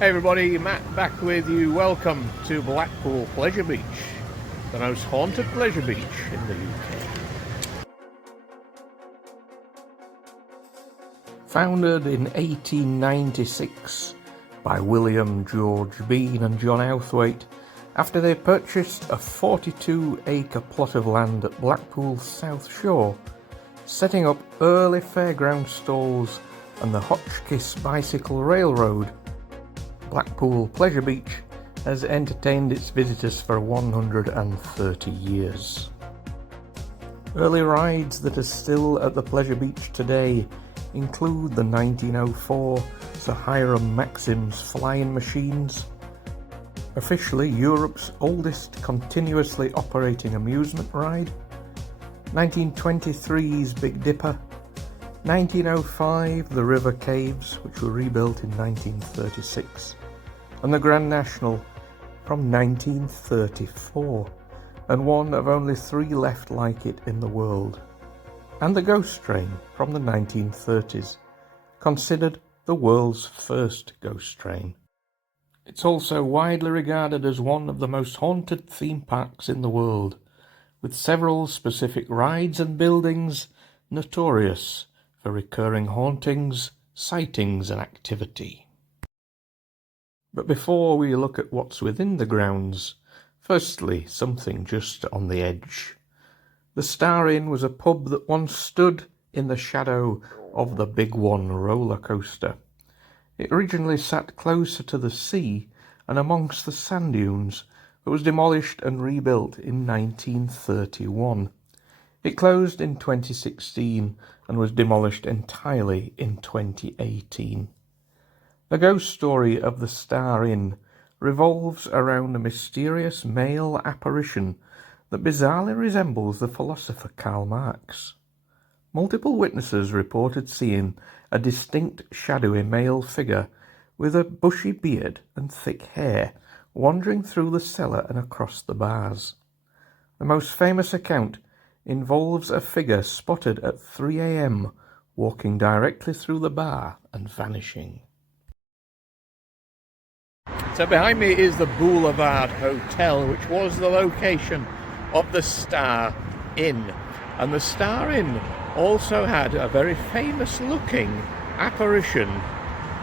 Hey everybody, Matt back with you. Welcome to Blackpool Pleasure Beach, the most haunted pleasure beach in the UK. Founded in 1896 by William George Bean and John Outhwaite after they purchased a 42-acre plot of land at Blackpool's South Shore, setting up early fairground stalls and the Hotchkiss Bicycle Railroad. Blackpool Pleasure Beach has entertained its visitors for 130 years. Early rides that are still at the Pleasure Beach today include the 1904 Sir Hiram Maxim's flying machines, officially Europe's oldest continuously operating amusement ride, 1923's Big Dipper, 1905 the River Caves, which were rebuilt in 1936, and the Grand National from 1934, and one of only 3 left like it in the world, and the Ghost Train from the 1930s, considered the world's first ghost train. It's also widely regarded as one of the most haunted theme parks in the world, with several specific rides and buildings notorious for recurring hauntings, sightings and activity. But before we look at what's within the grounds, firstly, something just on the edge. The Star Inn was a pub that once stood in the shadow of the Big One roller coaster. It originally sat closer to the sea and amongst the sand dunes, but was demolished and rebuilt in 1931. It closed in 2016 and was demolished entirely in 2018. The ghost story of the Star Inn revolves around a mysterious male apparition that bizarrely resembles the philosopher Karl Marx. Multiple witnesses reported seeing a distinct shadowy male figure with a bushy beard and thick hair wandering through the cellar and across the bars. The most famous account involves a figure spotted at 3 a.m. walking directly through the bar and vanishing. So behind me is the Boulevard Hotel, which was the location of the Star Inn. And the Star Inn also had a very famous looking apparition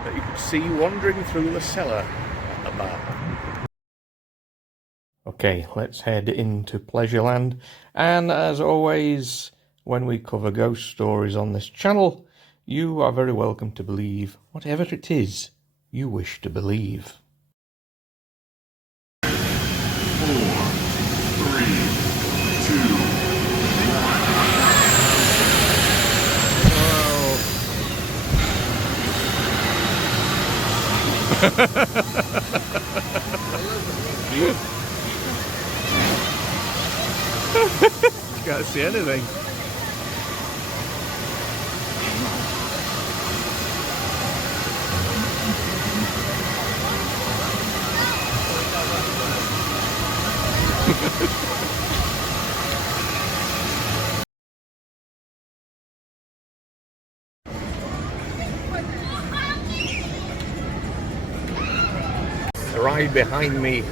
that you could see wandering through the cellar at the bar. Okay, let's head into Pleasureland. And as always, when we cover ghost stories on this channel, you are very welcome to believe whatever it is you wish to believe. 4, 3, 2, 1. You can't see anything. The ride behind me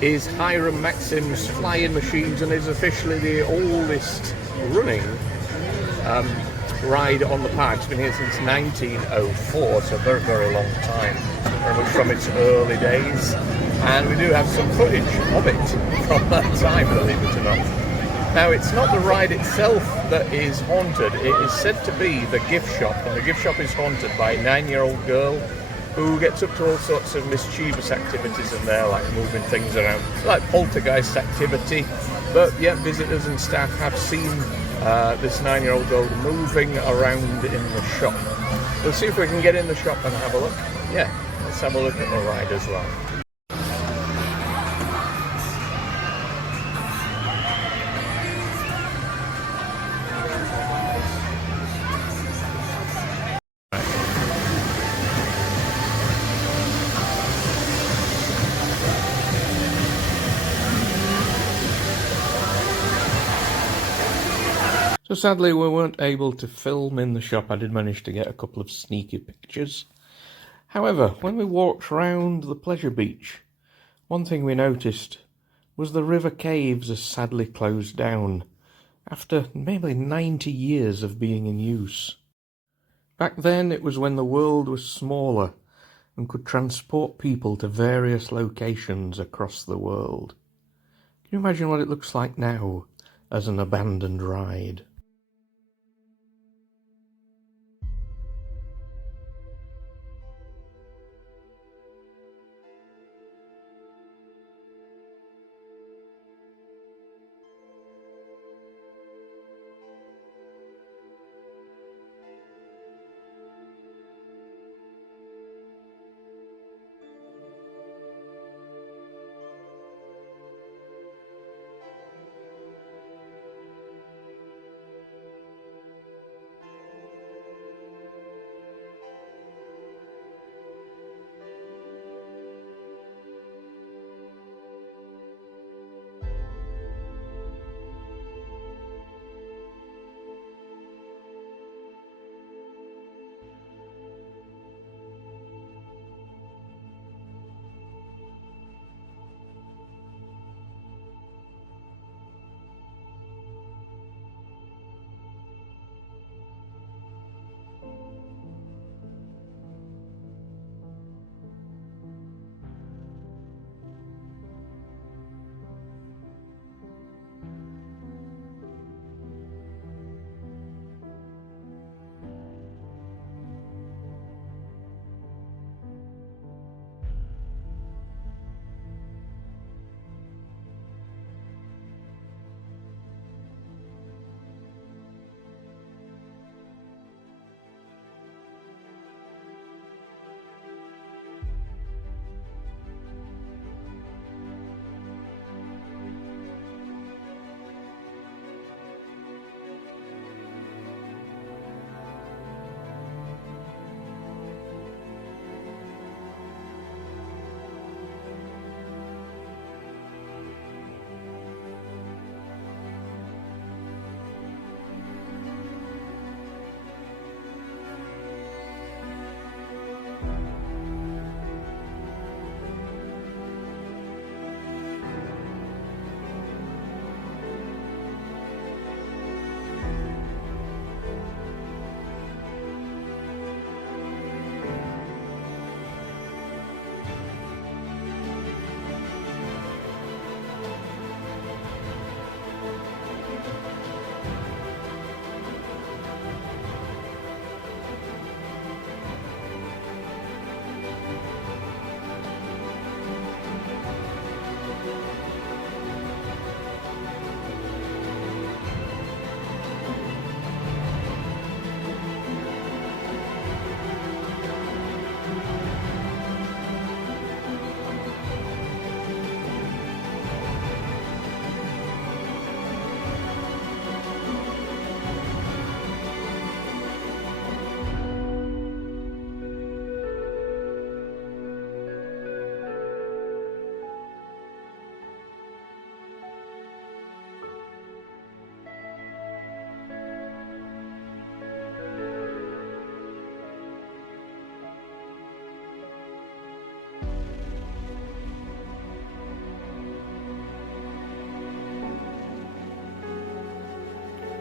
is Hiram Maxim's flying machines and is officially the oldest running ride on the park. It's been here since 1904, so a very, very long time, very much from its early days. And we do have some footage of it from that time, believe it or not. Now, it's not the ride itself that is haunted. It is said to be the gift shop, and the gift shop is haunted by a 9-year-old girl who gets up to all sorts of mischievous activities in there, like moving things around, like poltergeist activity. But yeah, visitors and staff have seen this 9-year-old girl moving around in the shop. We'll see if we can get in the shop and have a look. Yeah, let's have a look at the ride as well. So sadly we weren't able to film in the shop. I did manage to get a couple of sneaky pictures. However, when we walked round the pleasure beach, one thing we noticed was the river caves are sadly closed down after maybe 90 years of being in use. Back then it was when the world was smaller and could transport people to various locations across the world. Can you imagine what it looks like now as an abandoned ride?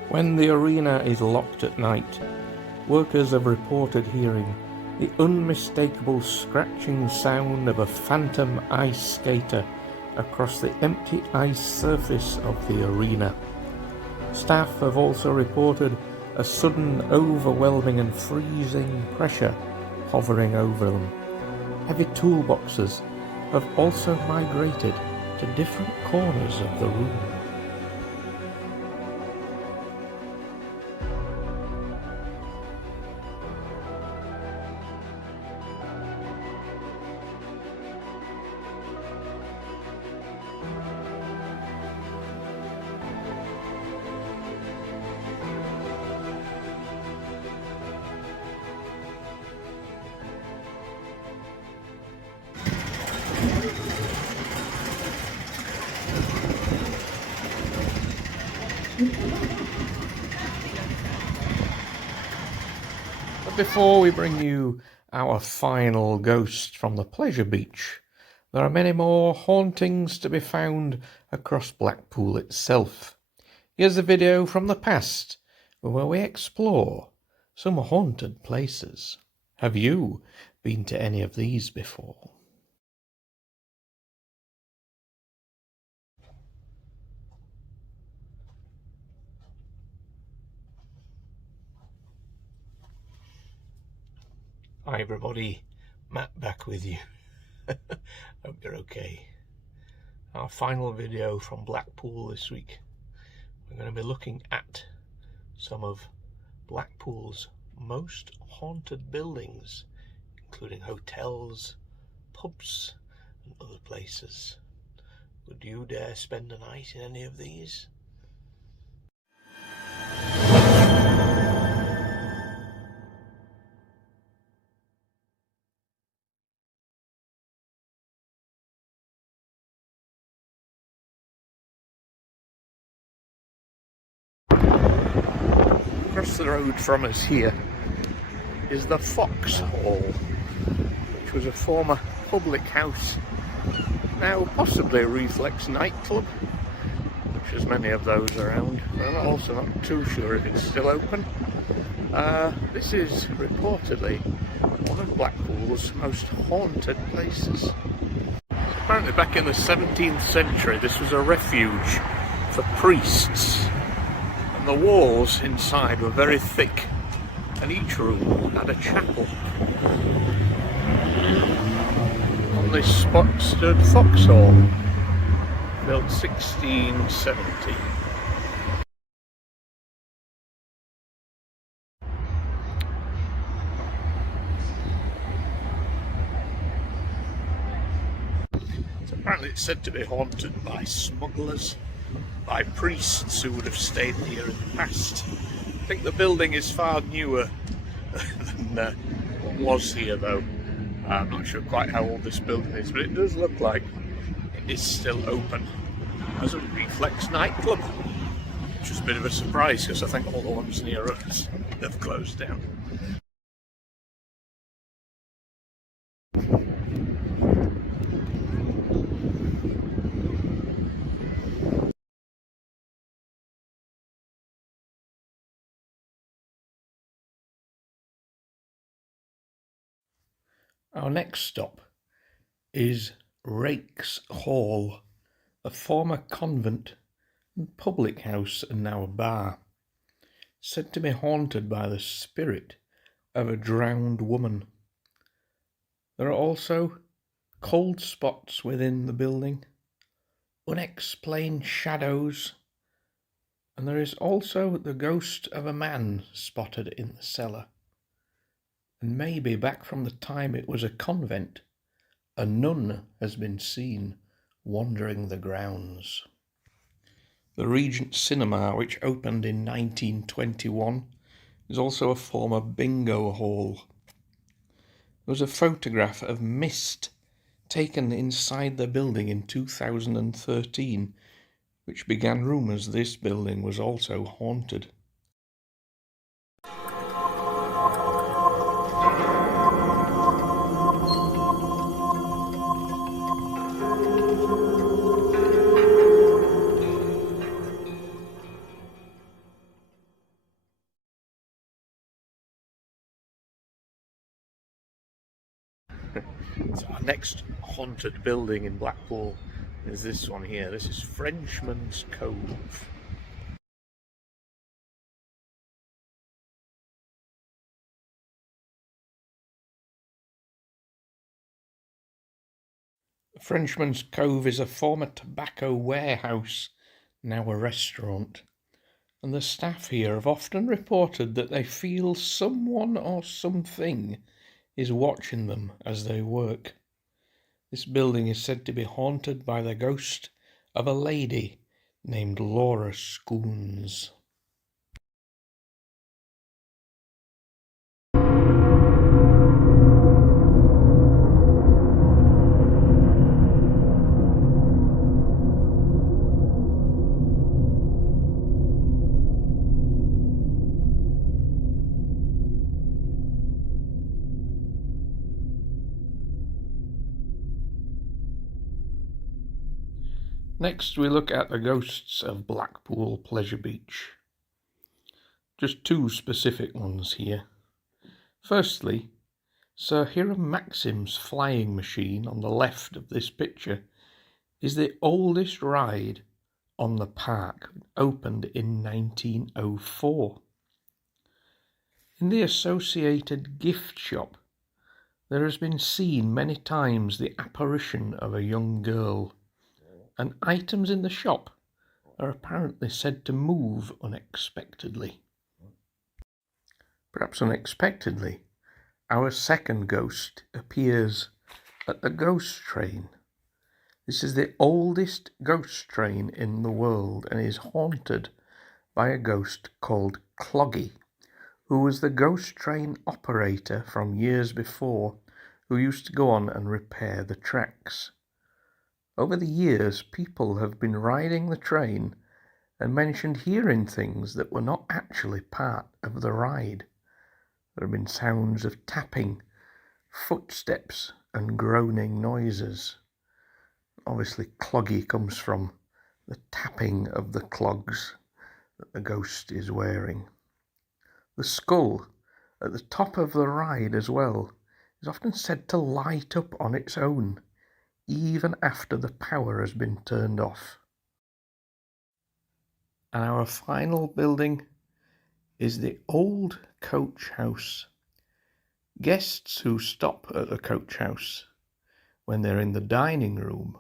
When the arena is locked at night, workers have reported hearing the unmistakable scratching sound of a phantom ice skater across the empty ice surface of the arena. Staff have also reported a sudden, overwhelming and freezing pressure hovering over them. Heavy toolboxes have also migrated to different corners of the room. But before we bring you our final ghost from the Pleasure Beach. There are many more hauntings to be found across Blackpool itself. Here's a video from the past where we explore some haunted places. Have you been to any of these before? Hi everybody, Matt back with you. Hope you're okay. Our final video from Blackpool this week. We're going to be looking at some of Blackpool's most haunted buildings, including hotels, pubs and other places. Would you dare spend a night in any of these? Across the road from us here is the Foxhall, which was a former public house, now possibly a Reflex nightclub, which there's many of those around. I'm also not too sure if it's still open. This is reportedly one of Blackpool's most haunted places. Apparently back in the 17th century this was a refuge for priests, and the walls inside were very thick and each room had a chapel. On this spot stood Foxhall, built 1670. Apparently it's said to be haunted by smugglers, by priests who would have stayed here in the past. I think the building is far newer than what was here though. I'm not sure quite how old this building is, but it does look like it is still open as a Reflex nightclub, which is a bit of a surprise because I think all the ones near us have closed down. Our next stop is Rake's Hall, a former convent and public house and now a bar, said to be haunted by the spirit of a drowned woman. There are also cold spots within the building, unexplained shadows, and there is also the ghost of a man spotted in the cellar. And maybe back from the time it was a convent, a nun has been seen wandering the grounds. The Regent Cinema, which opened in 1921, is also a former bingo hall. There was a photograph of mist taken inside the building in 2013, which began rumours this building was also haunted. So our next haunted building in Blackpool is this one here. This is Frenchman's Cove. Frenchman's Cove is a former tobacco warehouse, now a restaurant, and the staff here have often reported that they feel someone or something is watching them as they work. This building is said to be haunted by the ghost of a lady named Laura Scoons. Next we look at the ghosts of Blackpool Pleasure Beach. Just two specific ones here. Firstly, Sir Hiram Maxim's flying machine on the left of this picture is the oldest ride on the park, opened in 1904. In the associated gift shop, there has been seen many times the apparition of a young girl, and items in the shop are apparently said to move unexpectedly. Perhaps unexpectedly, our second ghost appears at the ghost train. This is the oldest ghost train in the world and is haunted by a ghost called Cloggy, who was the ghost train operator from years before, who used to go on and repair the tracks. Over the years, people have been riding the train and mentioned hearing things that were not actually part of the ride. There have been sounds of tapping, footsteps, and groaning noises. Obviously, Cloggy comes from the tapping of the clogs that the ghost is wearing. The skull at the top of the ride as well is often said to light up on its own, even after the power has been turned off. And our final building is the old coach house. Guests who stop at the coach house, when they're in the dining room,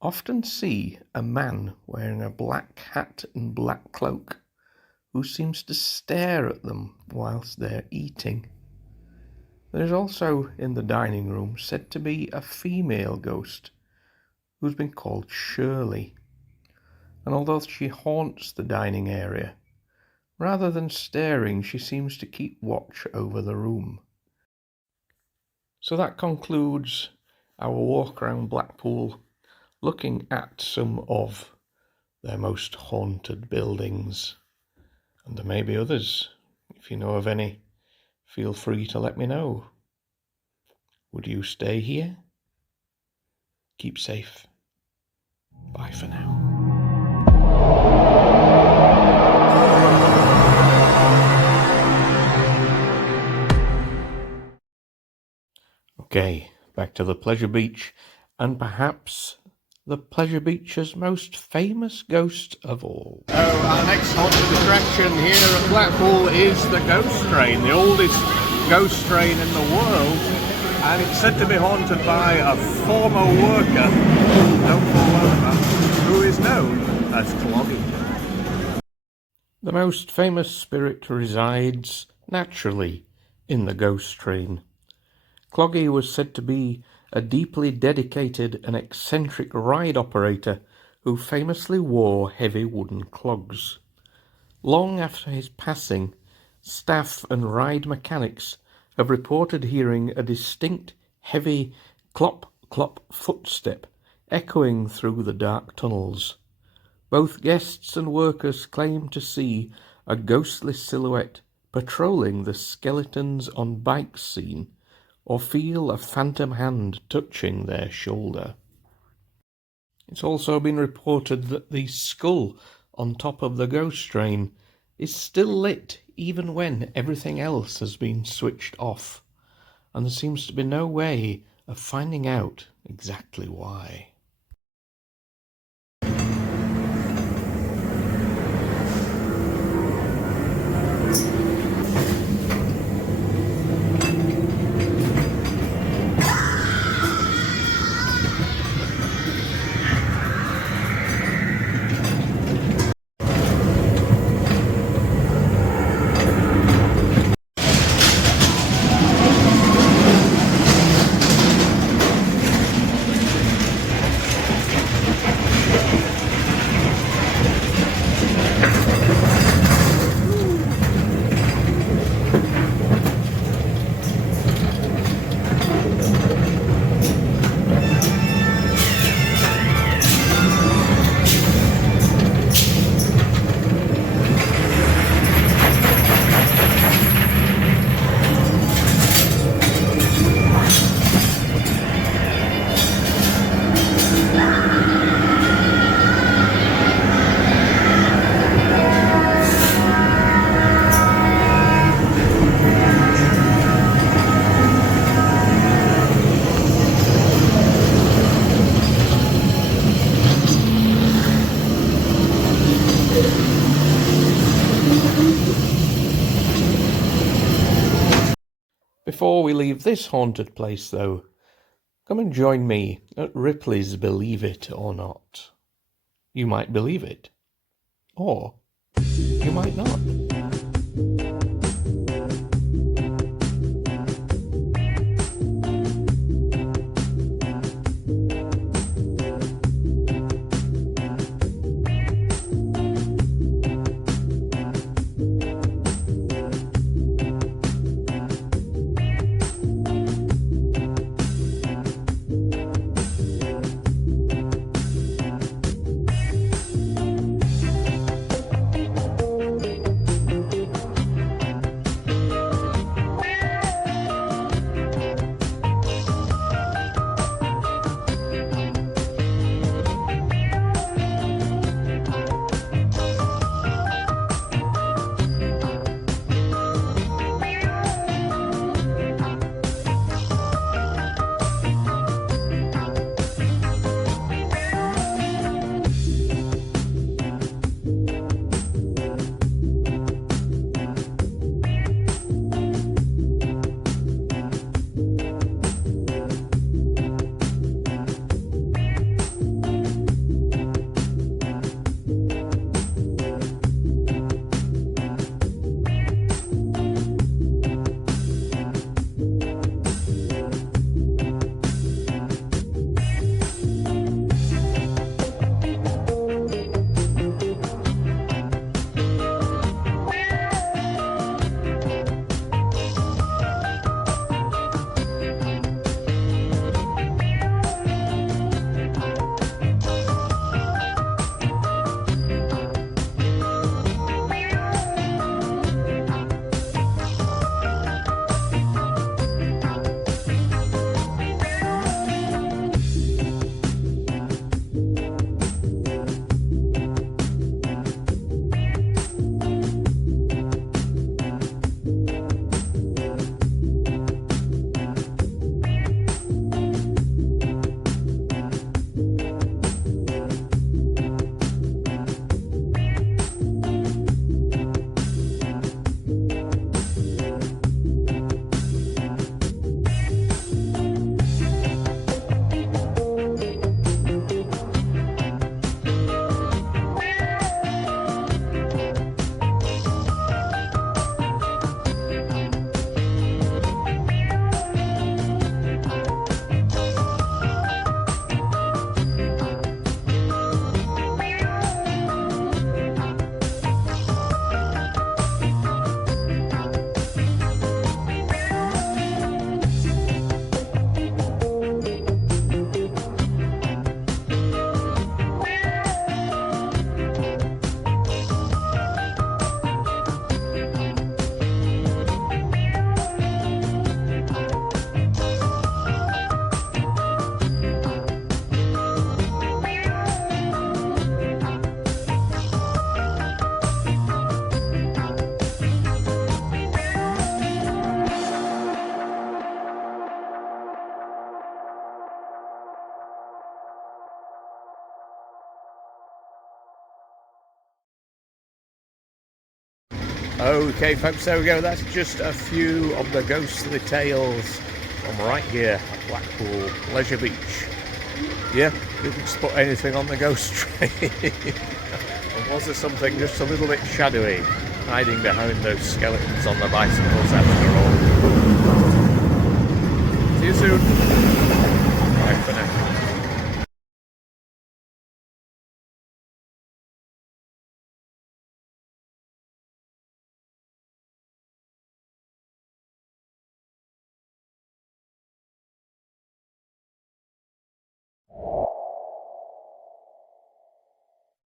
often see a man wearing a black hat and black cloak who seems to stare at them whilst they're eating. There is also in the dining room said to be a female ghost who's been called Shirley, and although she haunts the dining area, rather than staring, she seems to keep watch over the room. So that concludes our walk around Blackpool, looking at some of their most haunted buildings. And there may be others. If you know of any, feel free to let me know. Would you stay here? Keep safe. Bye for now. Okay, back to the Pleasure Beach, and perhaps the Pleasure Beach's most famous ghost of all. Our next haunted attraction here at Blackpool is the ghost train, the oldest ghost train in the world, and it's said to be haunted by a former worker, who is known as Cloggy. The most famous spirit resides naturally in the ghost train. Cloggy was said to be a deeply dedicated and eccentric ride operator who famously wore heavy wooden clogs. Long after his passing, staff and ride mechanics have reported hearing a distinct, heavy clop-clop footstep echoing through the dark tunnels. Both guests and workers claim to see a ghostly silhouette patrolling the skeletons on bikes scene, or feel a phantom hand touching their shoulder. It's also been reported that the skull on top of the ghost train is still lit even when everything else has been switched off, and there seems to be no way of finding out exactly why. Before we leave this haunted place, though, come and join me at Ripley's Believe It or Not. You might believe it, or you might not. Okay folks, there we go. That's just a few of the ghostly tales from right here at Blackpool Pleasure Beach. Yeah, didn't spot anything on the ghost train. Or was there something just a little bit shadowy hiding behind those skeletons on the bicycles after all? See you soon. Bye for now.